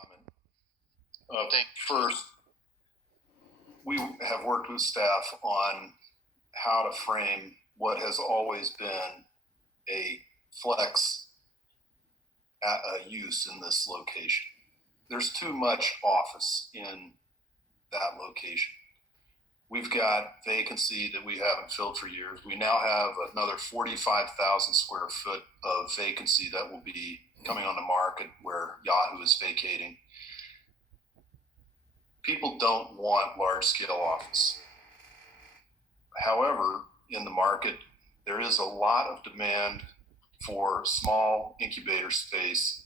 comment. First, we have worked with staff on how to frame what has always been a flex use in this location. There's too much office in that location. We've got vacancy that we haven't filled for years. We now have another 45,000 square foot of vacancy that will be coming on the market where Yahoo is vacating. People don't want large scale office. However, in the market, there is a lot of demand for small incubator space.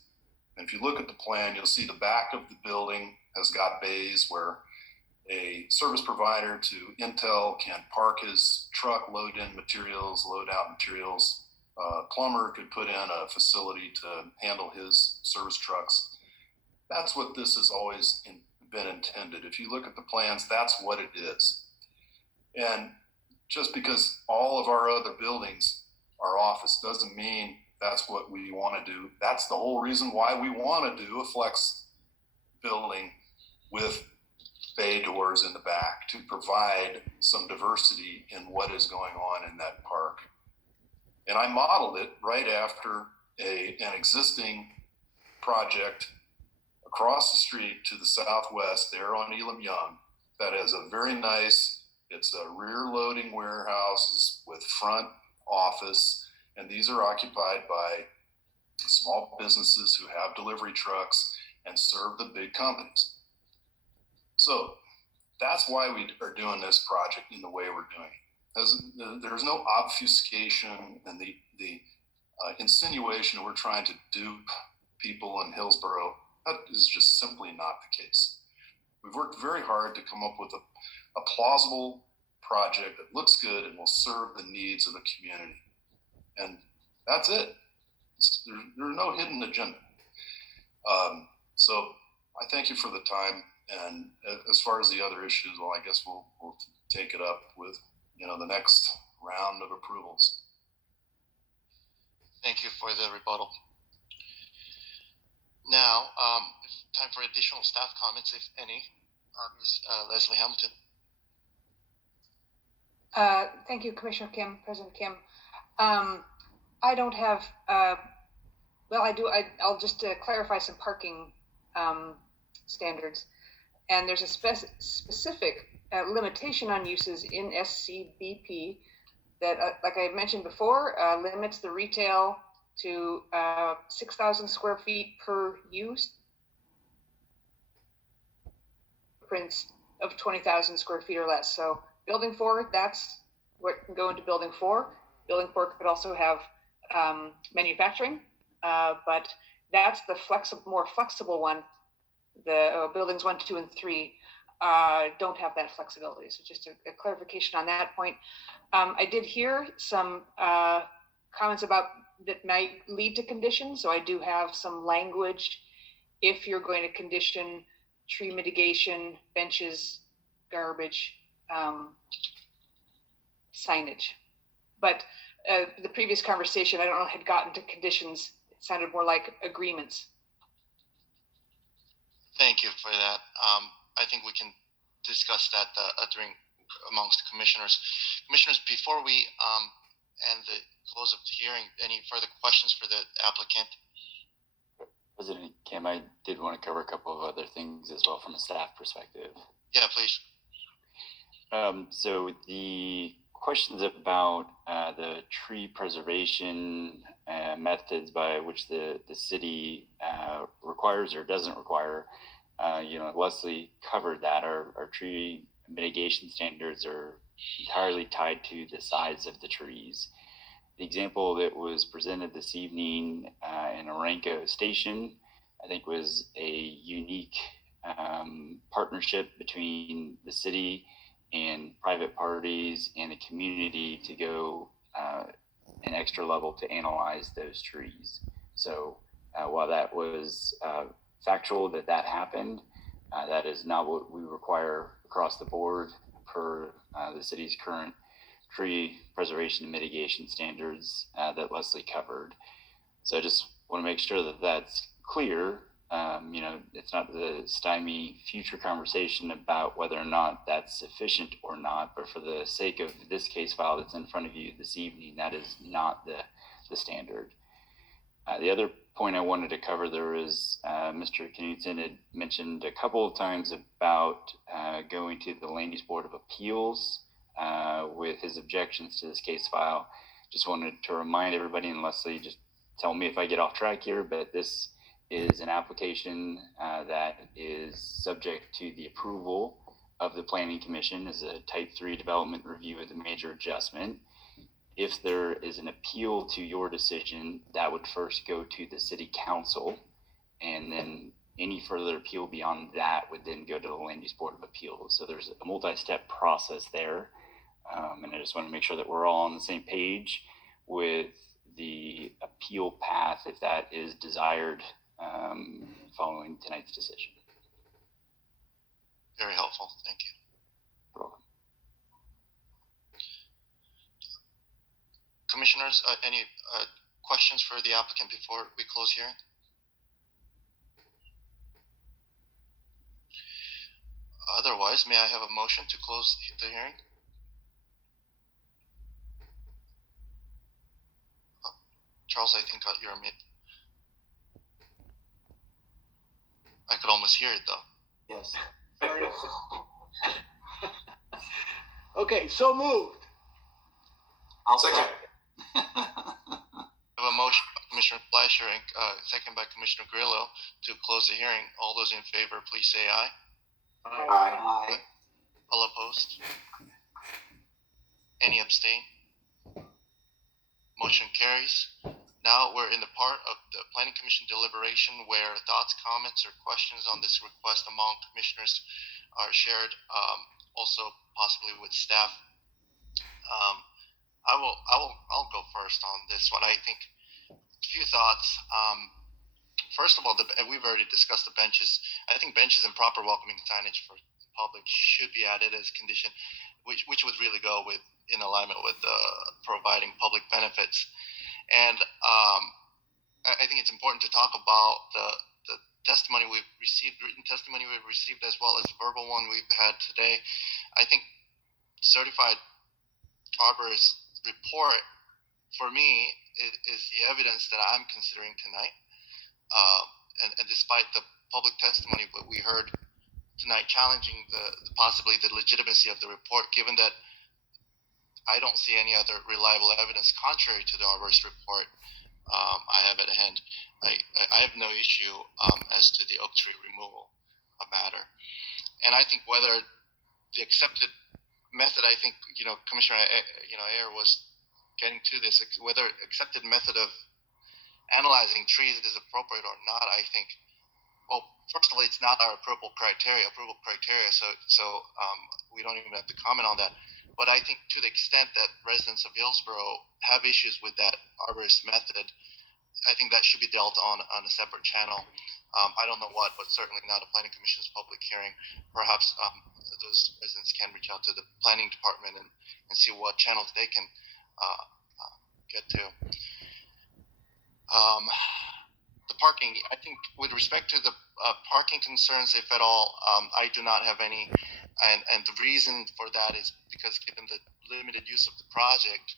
And if you look at the plan, you'll see the back of the building has got bays where a service provider to Intel can park his truck, load in materials, load out materials. A plumber could put in a facility to handle his service trucks. That's what this has always been intended. If you look at the plans, that's what it is. And just because all of our other buildings are office doesn't mean that's what we want to do. That's the whole reason why we want to do a flex building with bay doors in the back to provide some diversity in what is going on in that park. And I modeled it right after an existing project across the street to the southwest there on Elam Young that has a very nice, it's a rear loading warehouses with front office, and these are occupied by small businesses who have delivery trucks and serve the big companies. So that's why we are doing this project in the way we're doing it. There's no obfuscation and the insinuation that we're trying to dupe people in Hillsborough. That is just simply not the case. We've worked very hard to come up with a plausible project that looks good and will serve the needs of the community. And that's it. There's no hidden agenda. So I thank you for the time. And as far as the other issues, well, I guess we'll take it up with, the next round of approvals. Thank you for the rebuttal. Now, time for additional staff comments, if any. Ms. Leslie Hamilton. Thank you, Commissioner Kim, President Kim. I don't have, well, I do. I'll just clarify some parking standards. And there's a specific limitation on uses in SCBP that, like I mentioned before, limits the retail to 6,000 square feet per use, prints of 20,000 square feet or less. So building 4, that's what can go into building 4. Building 4 could also have manufacturing, but that's the more flexible one. The buildings 1, 2, and 3 don't have that flexibility. So just a clarification on that point. I did hear some comments about that might lead to conditions. So I do have some language if you're going to condition tree mitigation, benches, garbage, signage. But the previous conversation, I don't know, had gotten to conditions. It sounded more like agreements. Thank you for that. I think we can discuss that amongst the commissioners. Commissioners, before we end the close of the hearing, any further questions for the applicant? President Kim, I did want to cover a couple of other things as well from a staff perspective. Yeah, please. So the questions about the tree preservation methods by which the city requires or doesn't require, Leslie covered that. Our tree mitigation standards are entirely tied to the size of the trees. The example that was presented this evening in Aranco Station, I think, was a unique partnership between the city and private parties and the community to go an extra level to analyze those trees. So while that was factual that happened, that is not what we require across the board per the city's current tree preservation and mitigation standards that Leslie covered. So I just want to make sure that that's clear it's not to stymie future conversation about whether or not that's sufficient or not, but for the sake of this case file that's in front of you this evening, that is not the standard. The other point I wanted to cover, there is Mr. Knudsen had mentioned a couple of times about going to the Land Use Board of Appeals with his objections to this case file. Just wanted to remind everybody, and Leslie, just tell me if I get off track here, but this is an application that is subject to the approval of the Planning Commission as a Type 3 development review with a major adjustment. If there is an appeal to your decision, that would first go to the City Council, and then any further appeal beyond that would then go to the Land Use Board of Appeals. So there's a multi-step process there, and I just want to make sure that we're all on the same page with the appeal path if that is desired following tonight's decision. Very helpful. Thank you. You're welcome. Commissioners, any questions for the applicant before we close hearing? Otherwise, may I have a motion to close the hearing? Charles, I think you're on mute. I could almost hear it though. Yes. Okay, so moved. I'll second. I have a motion by Commissioner Fleischer and second by Commissioner Grillo to close the hearing. All those in favor, please say aye. Aye. All opposed? Any abstain? Motion carries. Now we're in the part of the Planning Commission deliberation where thoughts, comments, or questions on this request among commissioners are shared, also possibly with staff. I'll go first on this one. I think a few thoughts. First of all, we've already discussed the benches. I think benches and proper welcoming signage for the public should be added as a condition, which would really go in alignment with providing public benefits. And I think it's important to talk about the testimony we've received, written testimony we've received, as well as the verbal one we've had today. I think certified arborist report for me is the evidence that I'm considering tonight. And despite the public testimony that we heard tonight challenging possibly the legitimacy of the report, given that I don't see any other reliable evidence contrary to the arborist report I have at hand, I have no issue as to the oak tree removal matter. And I think whether the accepted method, I think, Commissioner, Ayer was getting to this, whether accepted method of analyzing trees is appropriate or not, I think, well, first of all, it's not our approval criteria, so we don't even have to comment on that. But I think to the extent that residents of Hillsborough have issues with that arborist method, I think that should be dealt on a separate channel. I don't know what, but certainly not a planning commission's public hearing. Perhaps those residents can reach out to the planning department and see what channels they can get to. The parking, I think with respect to the parking concerns, if at all, I do not have any. And the reason for that is because given the limited use of the project,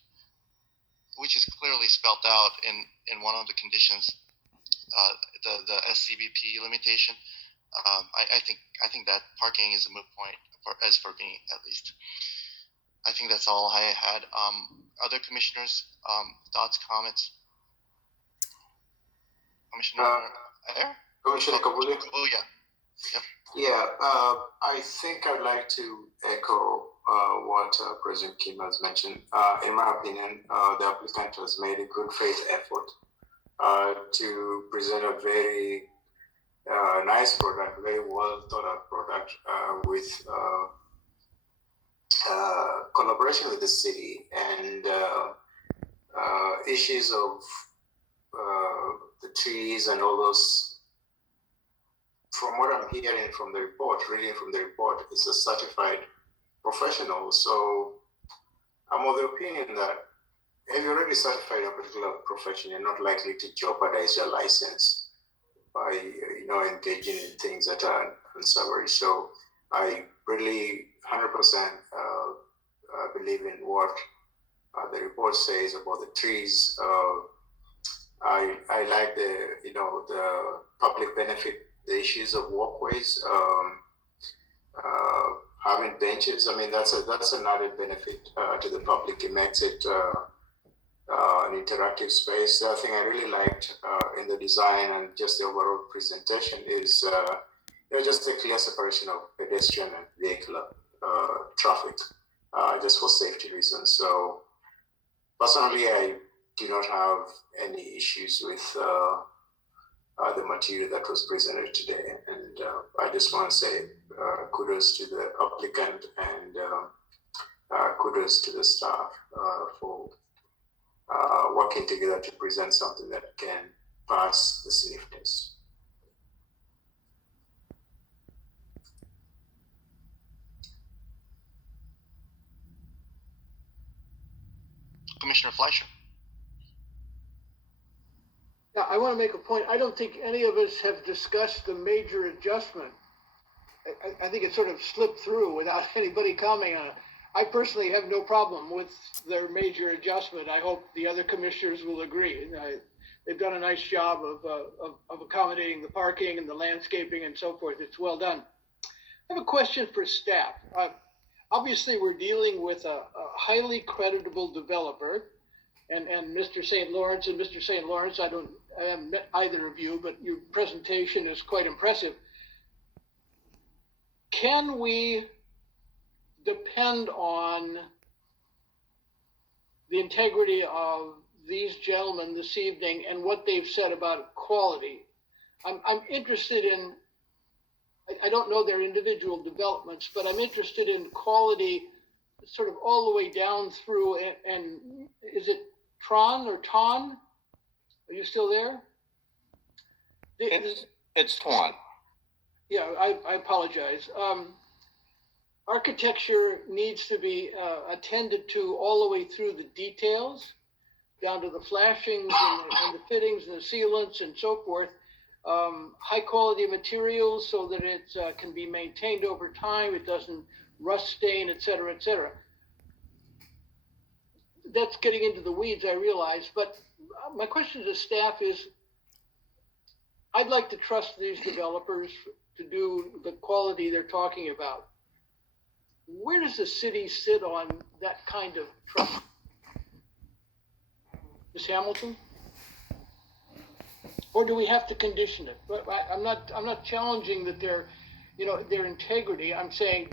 which is clearly spelled out in one of the conditions, the SCBP limitation, I think that parking is a moot point for me at least. I think that's all I had. Other commissioners, thoughts, comments? Commissioner Ayer? Commissioner Kabuli? Oh yeah. Yeah, I think I'd like to echo what President Kim has mentioned. In my opinion, the applicant has made a good faith effort to present a very nice product, very well thought out product with collaboration with the city and issues of the trees and all those. From what I'm hearing from the report, reading from the report, is a certified professional. So I'm of the opinion that if you're already certified in a particular profession, you're not likely to jeopardize your license by engaging in things that are unsavory. So I really 100% believe in what the report says about the trees. I like the public benefit, the issues of walkways, having benches. I mean, that's an added benefit to the public. It makes it an interactive space. The other thing I really liked in the design and just the overall presentation is just the clear separation of pedestrian and vehicular traffic, just for safety reasons. So personally, I do not have any issues with the material that was presented today, and I just want to say kudos to the applicant and kudos to the staff for working together to present something that can pass the sniff test. Commissioner Fleischer. Now, I want to make a point. I don't think any of us have discussed the major adjustment. I think it sort of slipped through without anybody commenting on it. I personally have no problem with their major adjustment. I hope the other commissioners will agree. They've done a nice job of accommodating the parking and the landscaping and so forth. It's well done. I have a question for staff. Obviously, we're dealing with a highly creditable developer, and Mr. St. Lawrence and Mr. St. Lawrence, I haven't met either of you, but your presentation is quite impressive. Can we depend on the integrity of these gentlemen this evening and what they've said about quality? I'm interested in, I don't know their individual developments, but I'm interested in quality sort of all the way down through, and is it Tron or Ton? Are you still there? It's Twan. Yeah, I apologize. Architecture needs to be attended to all the way through the details, down to the flashings and the fittings and the sealants and so forth. High quality materials so that it can be maintained over time. It doesn't rust stain, et cetera, et cetera. That's getting into the weeds, I realize, but my question to staff is, I'd like to trust these developers to do the quality they're talking about. Where does the city sit on that kind of trust? Ms. Hamilton? Or do we have to condition it? But I'm not challenging that their integrity. I'm saying,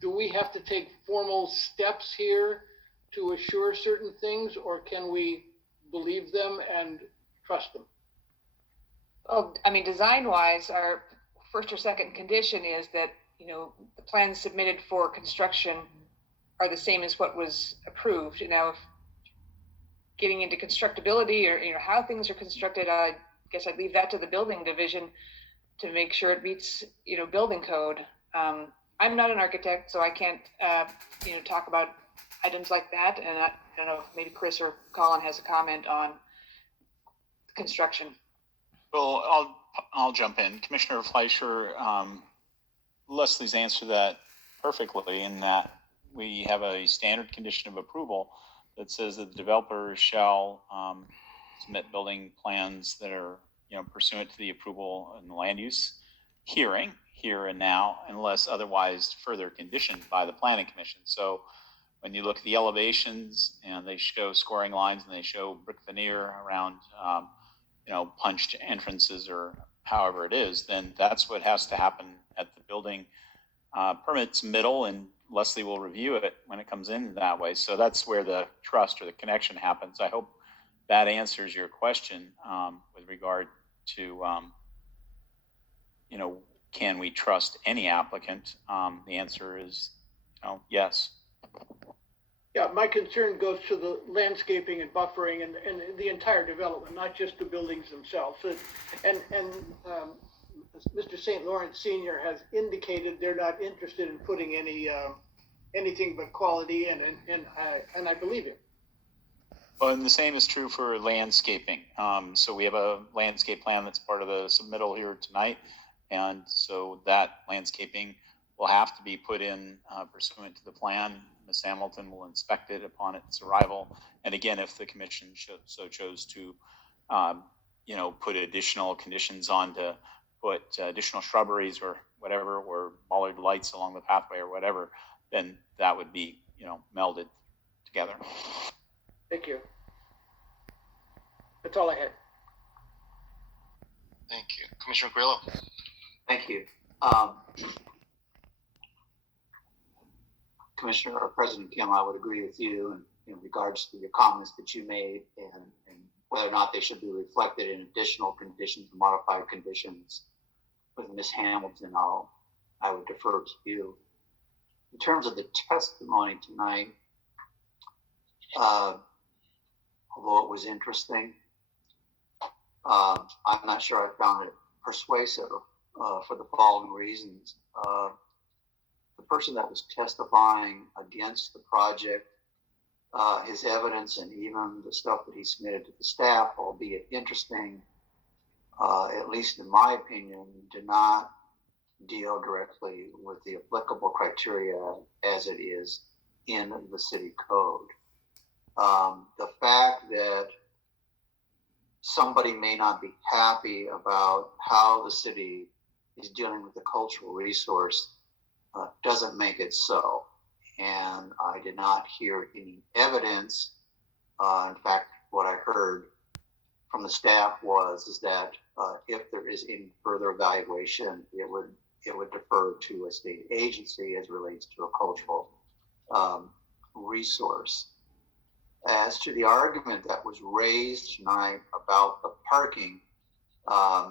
do we have to take formal steps here to assure certain things, or can we believe them and trust them? Oh, I mean, design-wise, our first or second condition is that, the plans submitted for construction are the same as what was approved. Now, if getting into constructability or how things are constructed, I guess I'd leave that to the building division to make sure it meets, building code. I'm not an architect, so I can't, talk about items like that. And I don't know if maybe Chris or Colin has a comment on construction. Well, I'll jump in. Commissioner Fleischer, Leslie's answered that perfectly in that we have a standard condition of approval that says that the developer shall submit building plans that are, pursuant to the approval and the land use hearing here and now, unless otherwise further conditioned by the planning commission. So when you look at the elevations and they show scoring lines and they show brick veneer around, punched entrances or however it is, then that's what has to happen at the building permits middle, and Leslie will review it when it comes in that way. So that's where the trust or the connection happens. I hope that answers your question with regard to, can we trust any applicant? The answer is, yes. Yeah, my concern goes to the landscaping and buffering and the entire development, not just the buildings themselves. And Mr. St. Lawrence Sr. has indicated they're not interested in putting anything but quality in, and I believe him. Well, and the same is true for landscaping. So we have a landscape plan that's part of the submittal here tonight. And so that landscaping will have to be put in pursuant to the plan. Ms. Hamilton will inspect it upon its arrival. And again, if the commission so chose to, put additional conditions on to put additional shrubberies or whatever, or bollard lights along the pathway or whatever, then that would be, melded together. Thank you. That's all I had. Thank you. Commissioner Grillo. Thank you. Commissioner or President Kim, I would agree with you in regards to your comments that you made and whether or not they should be reflected in additional conditions, modified conditions. With Ms. Hamilton, I would defer to you. In terms of the testimony tonight, although it was interesting, I'm not sure I found it persuasive for the following reasons. The person that was testifying against the project, his evidence and even the stuff that he submitted to the staff, albeit interesting, at least in my opinion, did not deal directly with the applicable criteria as it is in the city code. The fact that somebody may not be happy about how the city is dealing with the cultural resource doesn't make it so. And I did not hear any evidence. In fact, what I heard from the staff is that if there is any further evaluation, it would defer to a state agency as relates to a cultural resource. As to the argument that was raised tonight about the parking, I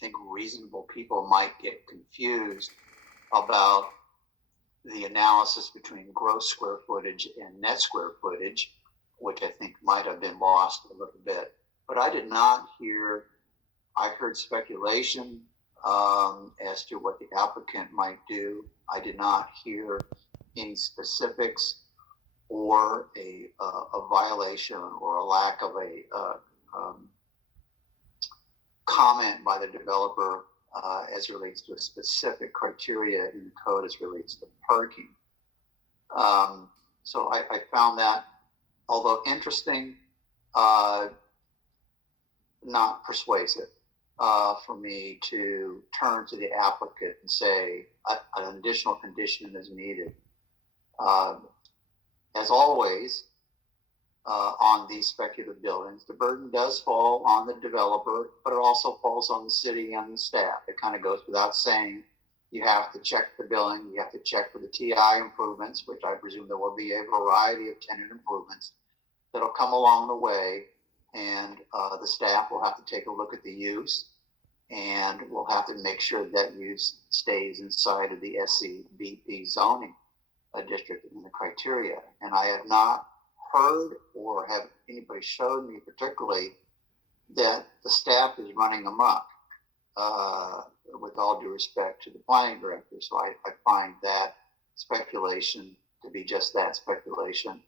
think reasonable people might get confused about the analysis between gross square footage and net square footage, which I think might have been lost a little bit. But I did not hear, I heard speculation as to what the applicant might do. I did not hear any specifics or a violation or a lack of a comment by the developer as relates to a specific criteria in the code as relates to parking. So I found that, although interesting, not persuasive for me to turn to the applicant and say an additional condition is needed. As always, on these speculative buildings, the burden does fall on the developer, but it also falls on the city and the staff. It kind of goes without saying. You have to check the building, you have to check for the TI improvements, which I presume there will be a variety of tenant improvements that'll come along the way, and the staff will have to take a look at the use, and we'll have to make sure that use stays inside of the SCBP zoning district in the criteria. And I have not heard or have anybody showed me particularly that the staff is running amok, with all due respect to the planning director. So I find that speculation to be just that, speculation,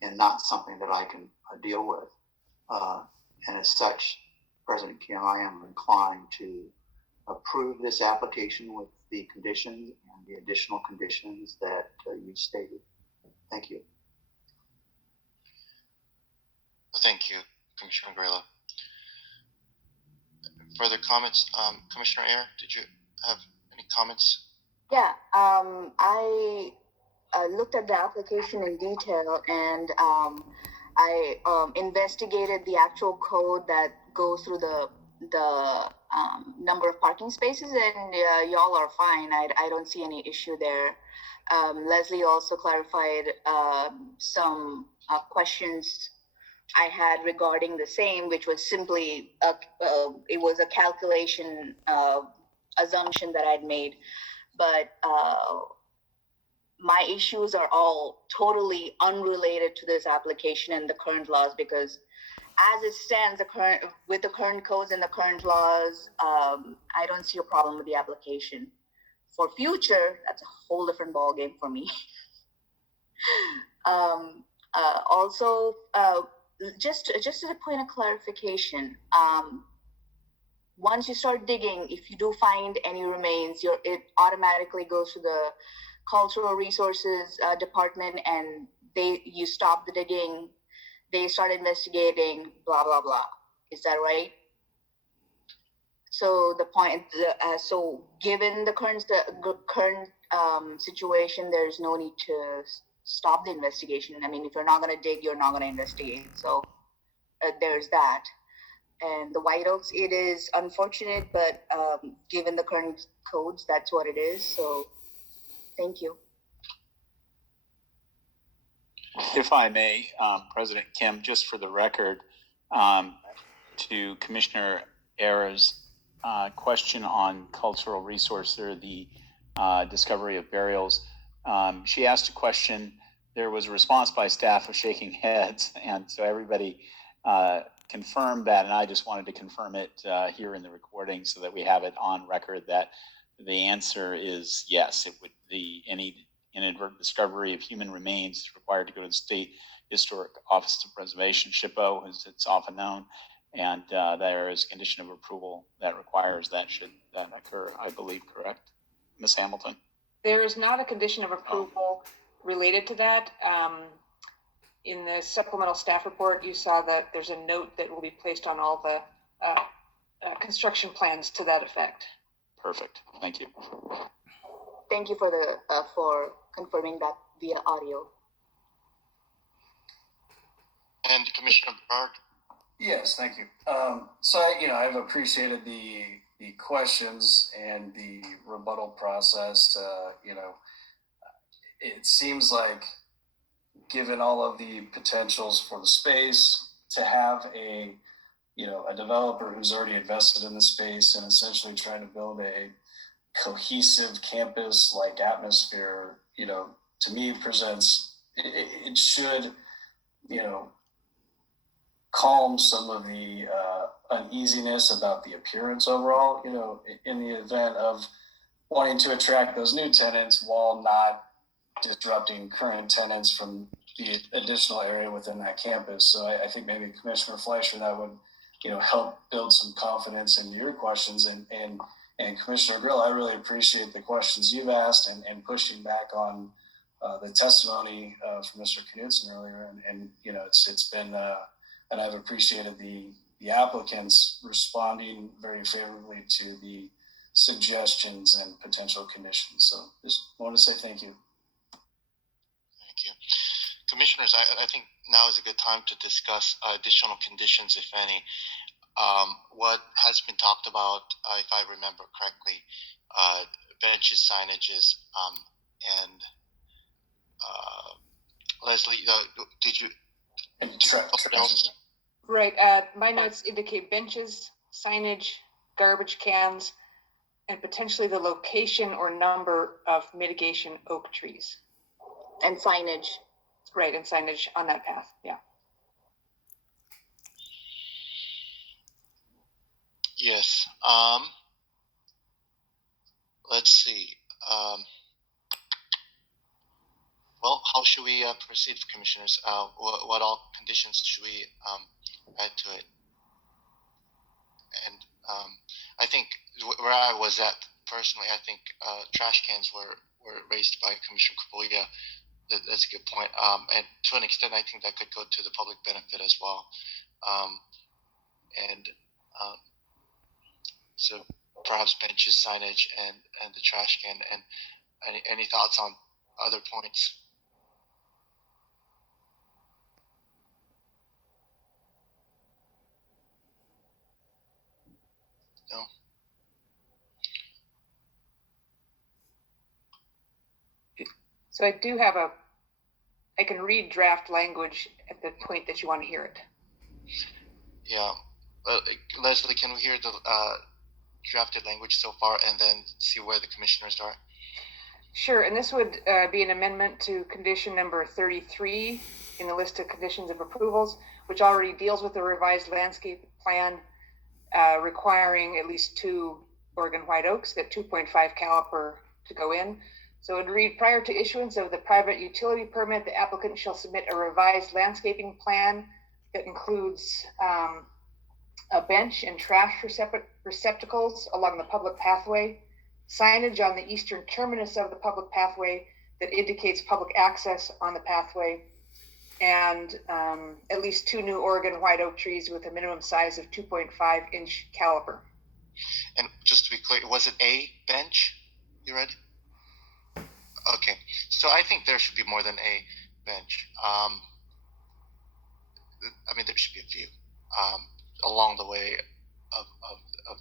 and not something that I can deal with. And as such, President Kim, I am inclined to approve this application with the conditions and the additional conditions that you stated. Thank you. Thank you, Commissioner Grillo. Further comments? Commissioner Ayer, did you have any comments? Yeah, I looked at the application in detail, and I investigated the actual code that goes through the number of parking spaces, and y'all are fine. I don't see any issue there. Leslie also clarified some questions I had regarding the same, which was simply it was a calculation assumption that I'd made, but my issues are all totally unrelated to this application and the current laws, because as it stands, with the current codes and the current laws, I don't see a problem with the application. For future, that's a whole different ballgame for me. Also, just as a point of clarification, once you start digging, if you do find any remains, it automatically goes to the cultural resources department, and you stop the digging, they start investigating, blah blah blah. Is that right? So so given the current situation, there's no need to stop the investigation. I mean, if you're not going to dig, you're not going to investigate. So there's that. And the White Oaks, it is unfortunate, but given the current codes, that's what it is. So thank you. If I may, President Kim, just for the record, to Commissioner Era's question on cultural resource or the discovery of burials, she asked a question. There was a response by staff of shaking heads, and so everybody confirmed that, and I just wanted to confirm it here in the recording so that we have it on record that the answer is yes. It would any inadvertent discovery of human remains is required to go to the State Historic Office of Preservation, SHPO, as it's often known, and there is a condition of approval that requires that should that occur, I believe, correct? Ms. Hamilton? There is not a condition of approval related to that. In the supplemental staff report, you saw that there's a note that will be placed on all the construction plans to that effect. Perfect. Thank you. Thank you for confirming that via audio. And Commissioner Berg? Yes, thank you. So I've appreciated the questions and the rebuttal process. It seems like, given all of the potentials for the space, to have a developer who's already invested in the space and essentially trying to build a cohesive campus-like atmosphere, to me presents, it should, calm some of the uneasiness about the appearance overall, in the event of wanting to attract those new tenants while not disrupting current tenants from the additional area within that campus. So I think maybe Commissioner Fleischer, that would, help build some confidence in your questions. And Commissioner Grill, I really appreciate the questions you've asked and pushing back on the testimony from Mr. Knudsen earlier. And it's been, and I've appreciated the applicants responding very favorably to the suggestions and potential conditions. So just want to say thank you. Thank you. Commissioners, I think now is a good time to discuss additional conditions, if any. What has been talked about, if I remember correctly, benches, signages, and Leslie, did you? And Right. My notes indicate benches, signage, garbage cans, and potentially the location or number of mitigation oak trees. And signage. Right, and signage on that path. Yeah. Yes. Let's see. Well, how should we proceed, commissioners? What all conditions should we add to it? And I think where I was at personally, I think trash cans were raised by Commissioner Kapuya. That's a good point. And to an extent, I think that could go to the public benefit as well. So perhaps benches, signage, and the trash can. And any thoughts on other points? No. So I do have I can read draft language at the point that you want to hear it. Yeah. Leslie, can we hear the drafted language so far and then see where the commissioners are? Sure, and this would be an amendment to condition number 33 in the list of conditions of approvals, which already deals with the revised landscape plan requiring at least 2 Oregon white oaks, that 2.5 caliper to go in. So it would read, prior to issuance of the private utility permit, the applicant shall submit a revised landscaping plan that includes a bench and trash receptacles along the public pathway, signage on the eastern terminus of the public pathway that indicates public access on the pathway, and at least 2 new Oregon white oak trees with a minimum size of 2.5-inch caliber. And just to be clear, was it a bench you read? Okay, so I think there should be more than a bench. I mean, there should be a few along the way of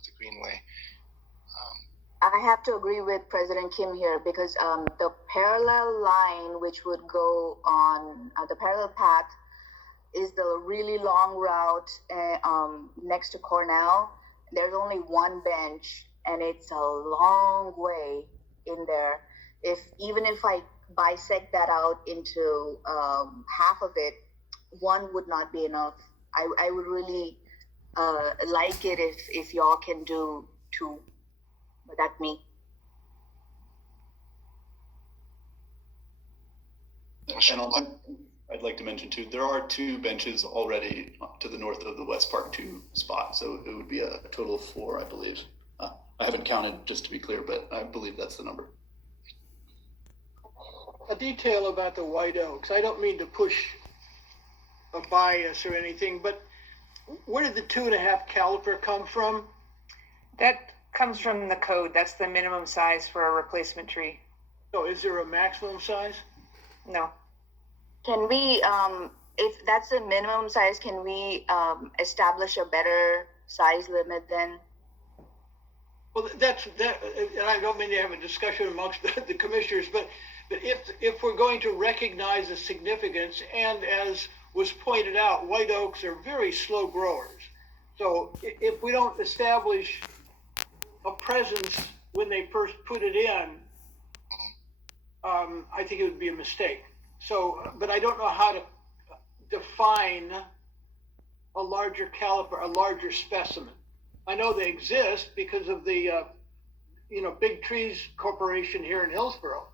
the greenway. I have to agree with President Kim here because the parallel line which would go on the parallel path is the really long route next to Cornell. There's only one bench and it's a long way in there. Even if I bisect that out into half of it, one would not be enough. I would really like it if y'all can do 2. But that's me. And I'd like to mention too, there are 2 benches already to the north of the West Park 2 spot, so it would be a total of 4, I believe. I haven't counted, just to be clear, but I believe that's the number. A detail about the white oaks. I don't mean to push a bias or anything, but where did the 2.5 caliper come from? That comes from the code. That's the minimum size for a replacement tree. So is there a maximum size? No. Can we, if that's the minimum size, can we establish a better size limit then? Well, that, and I don't mean to have a discussion amongst the commissioners, but if we're going to recognize the significance, and as was pointed out, white oaks are very slow growers. So if we don't establish a presence when they first put it in, I think it would be a mistake. So, but I don't know how to define a larger caliper, a larger specimen. I know they exist because of the, Big Trees Corporation here in Hillsborough.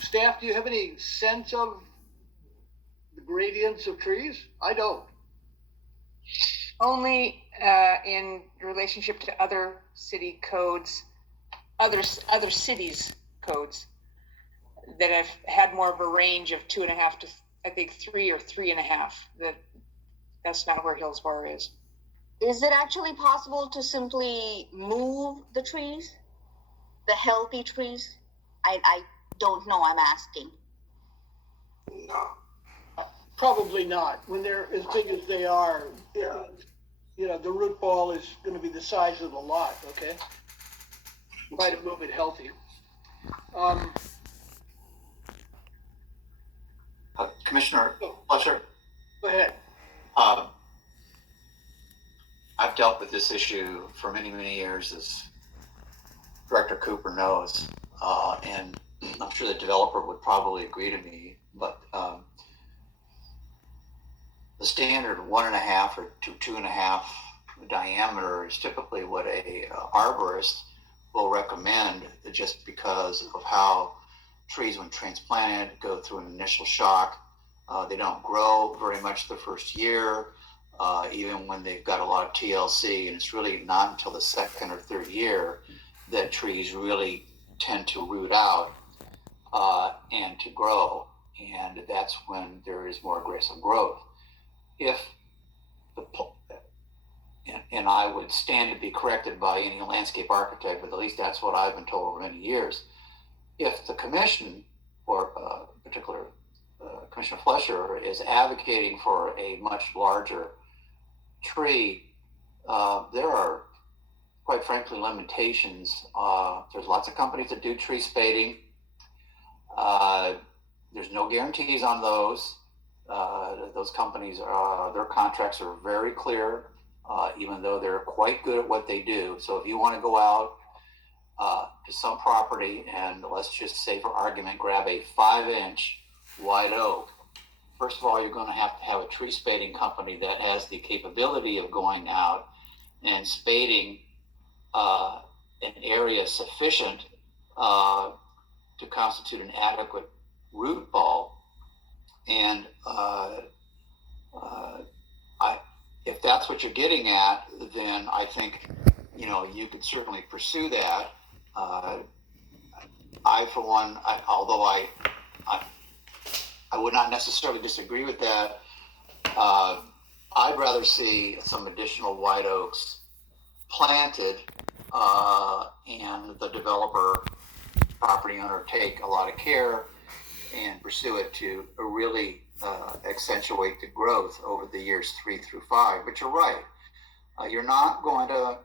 Staff, do you have any sense of the gradients of trees? I don't. Only in relationship to other city codes, other cities' codes that have had more of a range of 2.5 to I think 3 or 3.5. That's not where Hillsborough is. Is it actually possible to simply move the trees, the healthy trees? I don't know. I'm asking. No. Probably not. When they're as big as they are, the root ball is going to be the size of the lot, okay? Try to move it healthy. Commissioner Fletcher, Go ahead. I've dealt with this issue for many, many years, as Director Cooper knows, and I'm sure the developer would probably agree to me, but the standard 1.5 or 2.5 diameter is typically what a arborist will recommend, just because of how trees, when transplanted, go through an initial shock. They don't grow very much the first year, even when they've got a lot of TLC, and it's really not until the 2nd or 3rd year that trees really tend to root out and to grow, and that's when there is more aggressive growth. And I would stand to be corrected by any landscape architect, but at least that's what I've been told over many years. If the commission, or particular Commissioner Fletcher, is advocating for a much larger tree, there are, quite frankly, limitations. There's lots of companies that do tree spading. There's no guarantees on those. Those companies, their contracts are very clear, even though they're quite good at what they do. So if you want to go out to some property and, let's just say for argument, grab a 5-inch white oak, first of all, you're going to have a tree spading company that has the capability of going out and spading an area sufficient to constitute an adequate root ball. And if that's what you're getting at, then I think, you could certainly pursue that. I, for one, although I would not necessarily disagree with that, I'd rather see some additional white oaks planted and the developer, property owner, take a lot of care and pursue it to really accentuate the growth over the years 3 through 5. But you're right. You're not going to,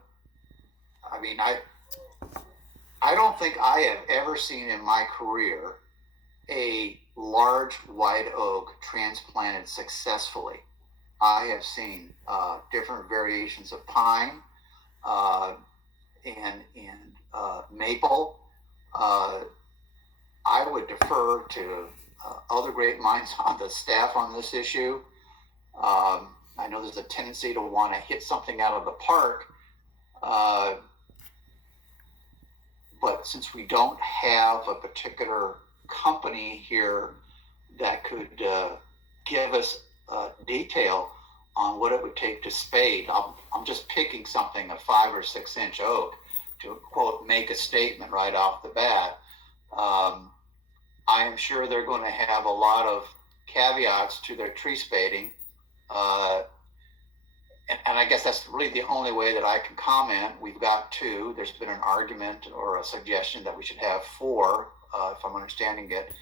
I don't think I have ever seen in my career a large white oak transplanted successfully. I have seen different variations of pine and maple. I would defer to other great minds on the staff on this issue. I know there's a tendency to want to hit something out of the park, but since we don't have a particular company here that could give us detail on what it would take to spade, I'm just picking something, a 5 or 6 inch oak, to quote, make a statement right off the bat. I am sure they're going to have a lot of caveats to their tree spading. And I guess that's really the only way that I can comment. We've got 2. There's been an argument or a suggestion that we should have 4, if I'm understanding it,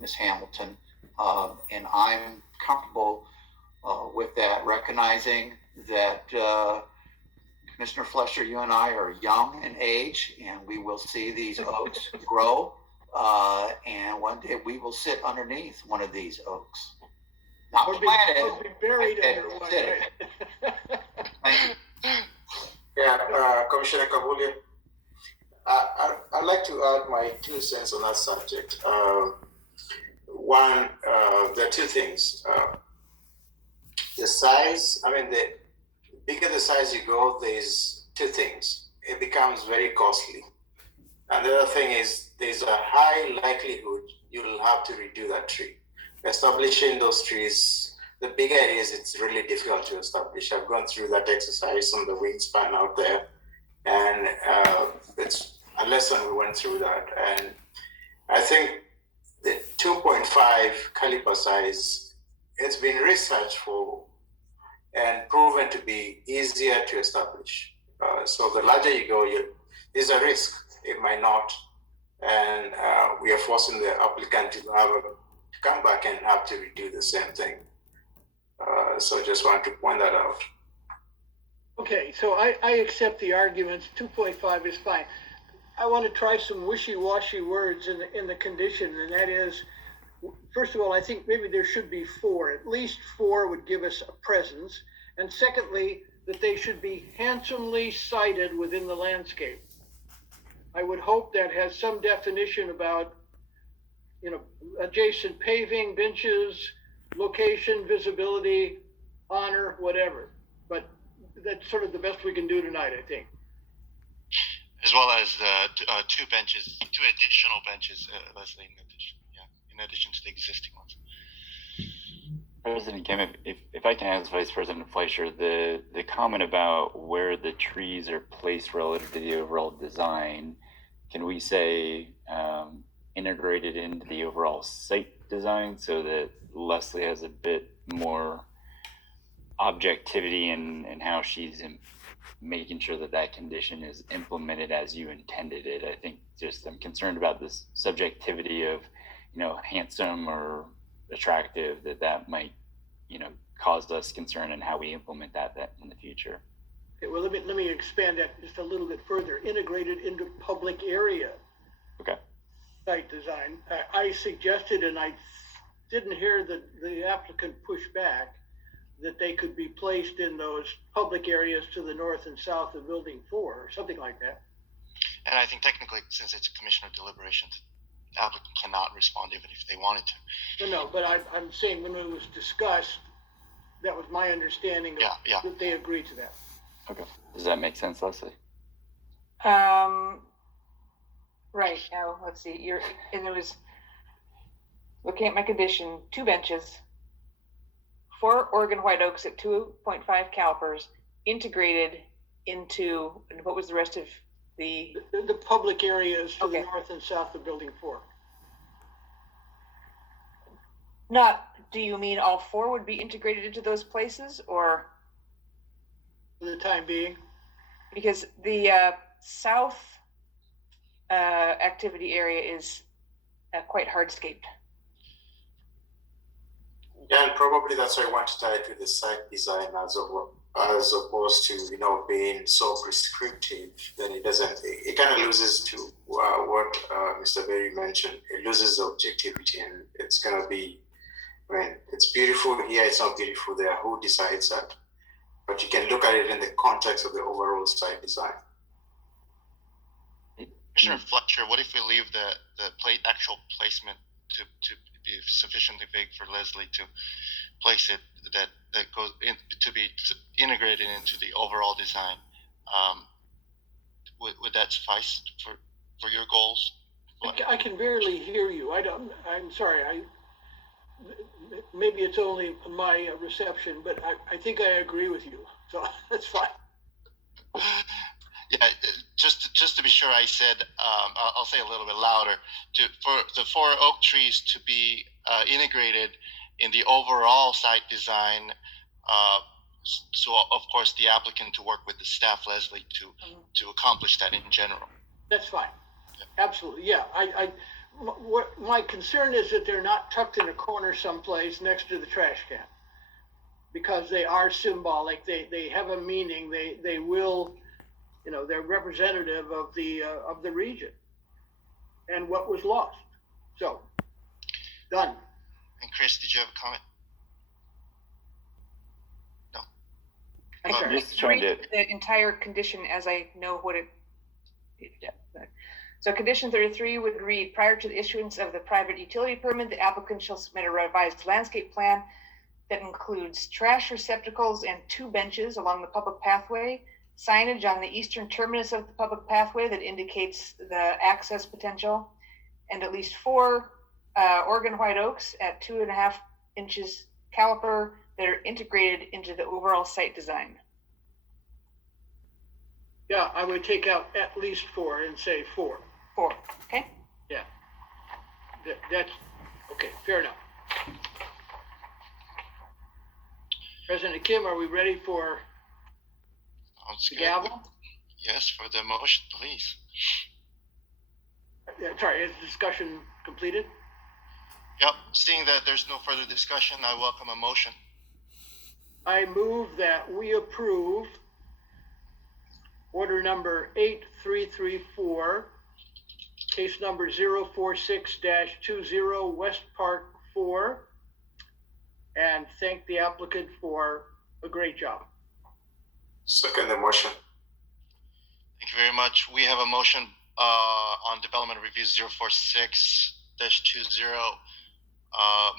Ms. Hamilton. And I'm comfortable with that, recognizing that Commissioner Fleischer, you and I are young in age, and we will see these oaks grow. And one day we will sit underneath one of these oaks. Not planted. Or be buried under one. Thank you. Yeah, Commissioner Kabulia. I'd like to add my 2 cents on that subject. One, there are 2 things. The size, the bigger the size you go, there's 2 things. It becomes very costly. And the other thing is there's a high likelihood you'll have to redo that tree. Establishing those trees, the bigger it is, it's really difficult to establish. I've gone through that exercise on the wingspan out there, and it's a lesson we went through that. And I think the 2.5 caliper size, it's been researched for and proven to be easier to establish. So the larger you go, there's a risk it might not, and we are forcing the applicant to come back and have to redo the same thing. So just wanted to point that out. Okay, so I accept the arguments. 2.5 is fine. I want to try some wishy-washy words in the condition, and that is, first of all, I think maybe there should be 4. At least 4 would give us a presence. And secondly, that they should be handsomely sited within the landscape. I would hope that has some definition about, adjacent paving, benches, location, visibility, honor, whatever. But that's sort of the best we can do tonight, I think. As well as the 2 additional benches, Leslie, in addition to the existing ones. President Kim, if I can ask Vice President Fleischer, the comment about where the trees are placed relative to the overall design, can we say integrated into the overall site design so that Leslie has a bit more objectivity in how she's making sure that condition is implemented as you intended it? I think I'm concerned about this subjectivity of, handsome or attractive, that might, cause us concern in how we implement that in the future. Okay, well, let me expand that just a little bit further. Integrated into public area. Okay. Site design. I suggested, and I didn't hear the applicant push back, that they could be placed in those public areas to the north and south of Building 4 or something like that. And I think technically, since it's a commissioner deliberation, the applicant cannot respond even if they wanted to. No, but I'm saying when it was discussed, that was my understanding that they agreed to that. Okay. Does that make sense, Leslie? Right, now, let's see, and it was, looking at my condition, 2 benches, 4 Oregon white oaks at 2.5 calipers, integrated into, and what was the rest of the, The public areas to the Okay. north and south of Building 4. not, do you mean all 4 would be integrated into those places, or? For the time being. Because the south activity area is quite hardscaped. Yeah, and probably that's why I want to tie it with the site design as opposed to, you know, being so prescriptive. Then it kind of loses to what Mr. Berry mentioned. It loses the objectivity, and it's gonna be, I mean, it's beautiful here, it's not beautiful there. Who decides that? But you can look at it in the context of the overall site design. Commissioner Fletcher, what if we leave the actual placement to be sufficiently big for Leslie to place it that goes in, to be integrated into the overall design? Would that suffice for your goals? I can barely hear you. I'm sorry. Maybe it's only my reception, but I think I agree with you. So that's fine. Yeah, just to be sure, I said I'll say a little bit louder. For the 4 oak trees to be integrated in the overall site design. So of course the applicant to work with the staff, Leslie, to accomplish that in general. That's fine. Absolutely. Yeah. What my concern is that they're not tucked in a corner someplace next to the trash can, because they are symbolic. They have a meaning. They will, you know, they're representative of the region and what was lost. So done. And Chris, did you have a comment? No. I I'm can just trying read to- the entire condition as I know what it. Yeah. So condition 33 would read: prior to the issuance of the private utility permit, the applicant shall submit a revised landscape plan that includes trash receptacles and 2 benches along the public pathway, signage on the eastern terminus of the public pathway that indicates the access potential, and at least 4 Oregon white oaks at 2.5 inches caliper that are integrated into the overall site design. Yeah, I would take out at least 4 and say 4. 4, okay? Yeah. That's okay. Fair enough. President Kim, are we ready for Sounds the good. gavel? Yes, for the motion, please. Yeah, sorry, is the discussion completed? Yep. Seeing that there's no further discussion, I welcome a motion. I move that we approve order number 8334, case number 046-20, West Park 4, and thank the applicant for a great job. Second the motion. Thank you very much. We have a motion on development review 046-20.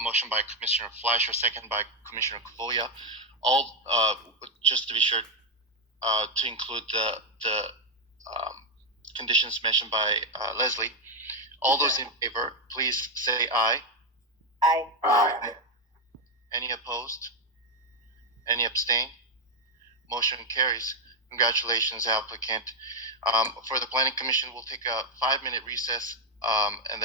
Motion by Commissioner Fleischer, second by Commissioner Kavoya. All just to be sure to include the conditions mentioned by Leslie. All those in favor, please say aye. Aye. Aye. Any opposed? Any abstain? Motion carries. Congratulations, applicant. For the Planning Commission, we'll take a 5-minute recess and then